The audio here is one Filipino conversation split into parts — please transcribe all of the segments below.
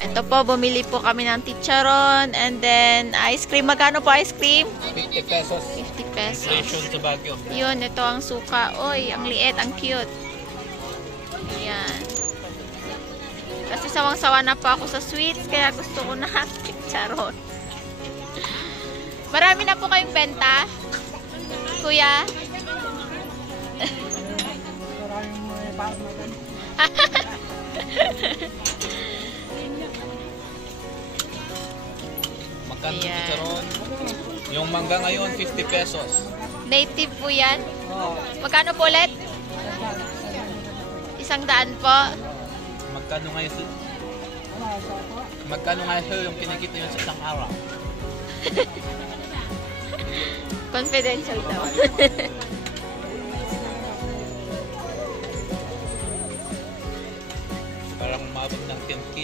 Ito po, bumili po kami ng chicharon and then ice cream. Magkano po ice cream? 50 pesos. 50 pesos. Inflation sa Baguio. Yun, ito ang suka. Oy, ang liit, ang cute. Ayan. Kasi sawang-sawa na po ako sa sweets, kaya gusto ko na chicharon. Marami na po kayong benta, kuya? Magkano chicharon? Yung mangga ngayon, 50 pesos. Native po yan? Magkano po ulit? 100 po? Magkano ngayon yung kinikita yun sa isang araw? Confidential daw. Parang umabot ng 10K.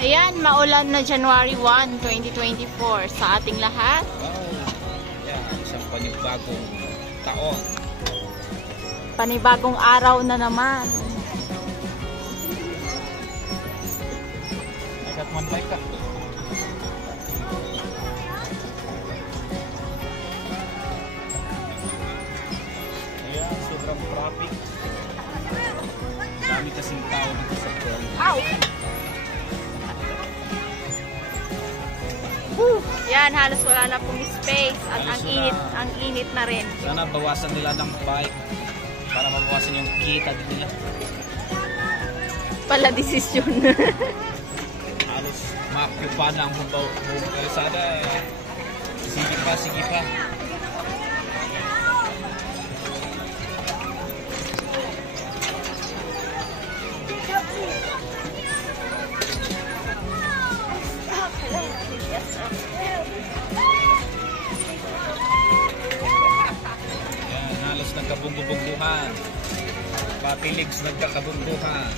Ayan, maulan na January 1, 2024 sa ating lahat. Yan, isang panibagong taon. Panibagong araw na naman. Agad man like ka. Ayan, sobrang traffic. Dami kasing tao dito sa Pearl. Yan, halos wala na pong space at ang init na rin. Sana bawasan nila ng bike para mabawasan yung kita nila. Pala desisyon. Halos makupa na ang buong kalsada. Sige pa, sige pa. Yan, halos nagkabunggo-bungguhan. Pati legs nagkakabungguhan.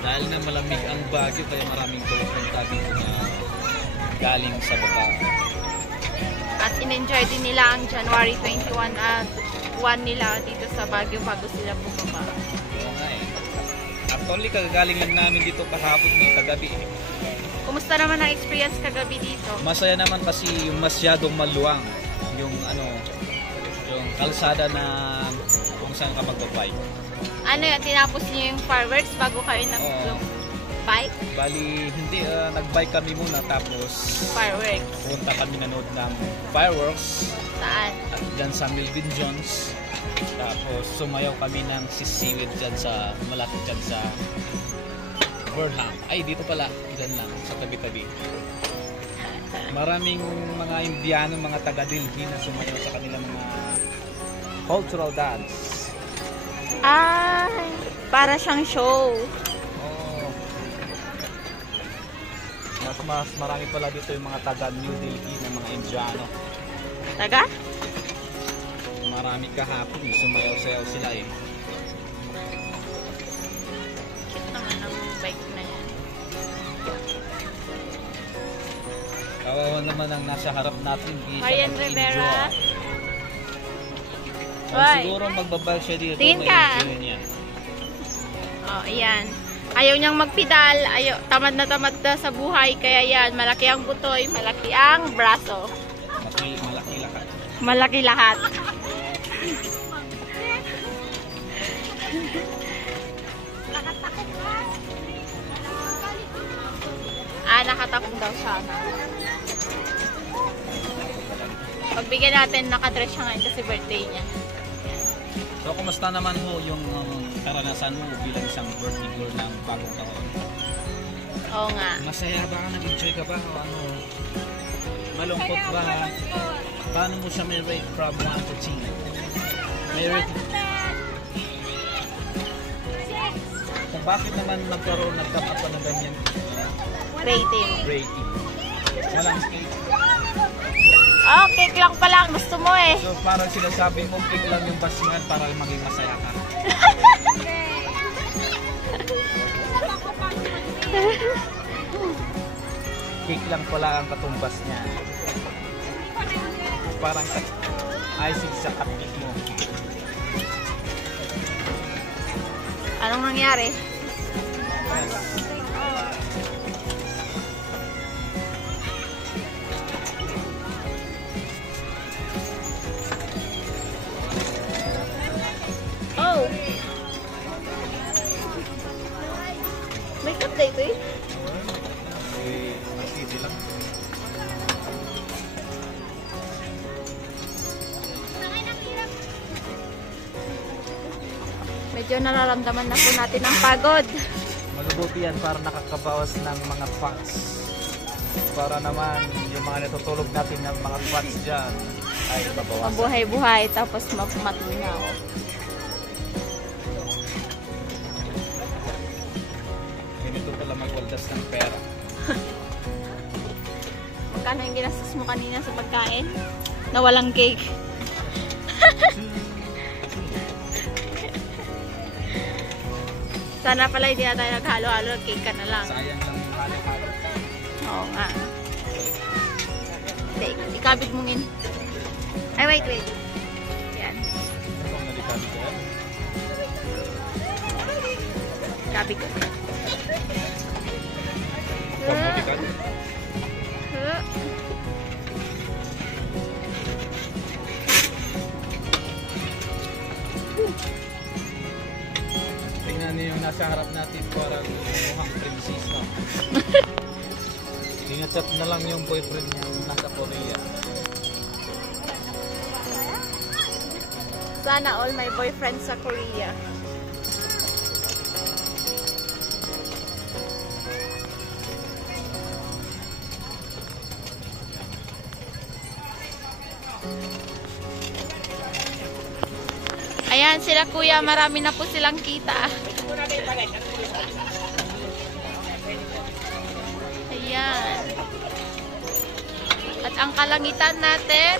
Dahil na malamig ang Baguio, kaya maraming pumunta dito na galing sa baba. At in-enjoy din nila ang January 21 at 1 nila dito sa Baguio bago sila bumaba. Oo nga eh. Actually, kagaling lang namin dito kahapon eh, kagabi eh. Kumusta naman ang experience kagabi dito? Masaya naman kasi yung masyadong maluwang yung yung kalsada na kung saan ka magbabike. Ano yun, tinapos niyo yung fireworks bago kayo nag-bike? Bali, hindi, nag-bike kami muna tapos Fireworks. punta kami nanood ng fireworks Saan? at dyan sa Melvin Jones. Tapos sumayaw kami ng sisiwid dyan sa malapit dyan sa Burnham. Ay, dito pala, dyan lang, sa tabi-tabi. Maraming mga Indiano, mga taga-Delhi na sumayaw sa kanilang mga cultural dance. Ay, para siyang show. Oh. Mas marami pala dito yung mga taga New Delhi na mga Indiano. Taga? Marami kahapon, sumayaw-sayaw sila eh. Cute naman ang bike na yan. Kawawa naman ang nasa harap natin. Marian Rivera. Siguro magbabike siya dito. Tingin ka. Oh, ayan. Ayaw niyang magpedal. Tamad na sa buhay. Kaya yan, malaki ang butoy, malaki ang braso. Malaki lahat. Malaki lahat. Nakatakong daw siya. Pagbigyan natin, nakadress siya ngayon kasi birthday niya. So, kumusta naman ho yung karanasan mo bilang isang birthday girl ng bagong taon? Oo nga. Masaya ba? Nag-enjoy ka ba? O ano? Malungkot ba? Paano mo siya may rate from 1 to 10? May rate? Kung bakit naman nagkam up na ganyan Rating. Walang cake. Oh, cake lang pa lang. Gusto mo eh. So, parang sinasabi mo, cake lang yung basingan para maging masaya ka. cake lang pala ang katumbas niya. Parang icing sa cupcake mo. Anong nangyari? Oh! May update eh? Easy lang. Medyo nararamdaman na po natin ang pagod. Malubuti yan para nakakabawas ng mga fats. Para naman yung mga natutulog natin ng mga fats dyan ay babawasan. Mabuhay-buhay tapos matinaw. Ganito pala magwaldas ng pera. Magkano yung ginastos mo kanina sa pagkain? Na walang cake. Sana pala hindi na tayo naghalo-halo. Cake ka na lang. Sayang lang yung halo-halo. Oo nga. Hindi, ikabig mong in. Ay, wait. Yan. Ano ang nalikabi ko yan? Ikabig ko. Pamutikan? Tingnan niyo yung nasa harap natin parang mukhang princess na. Tinachat na lang yung boyfriend niya nasa Korea. Sana all my boyfriends sa Korea. Ayan sila kuya, marami na po silang kita. Ayan. At ang kalangitan natin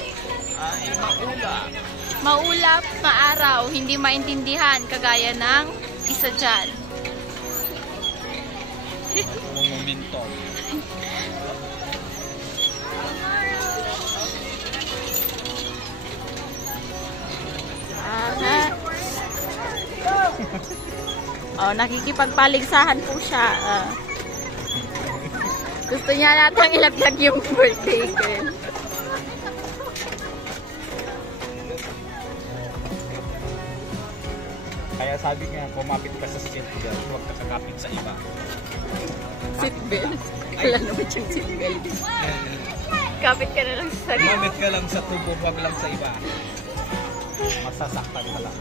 Ay, maula. maulap, maaraw, hindi maintindihan kagaya ng isa dyan. Momentum. Oh, nakikipagpaligsahan po siya. Gusto niya natang ilaglag yung birthday girl. Kaya sabi nga, kumapit ka sa seatbelt, huwag ka kakapit sa iba. Seatbelt? Wala naman yung seatbelt. Kapit ka na lang sa sarili. Kumapit ka lang sa tubo, huwag lang sa iba. Masasaktan ka lang.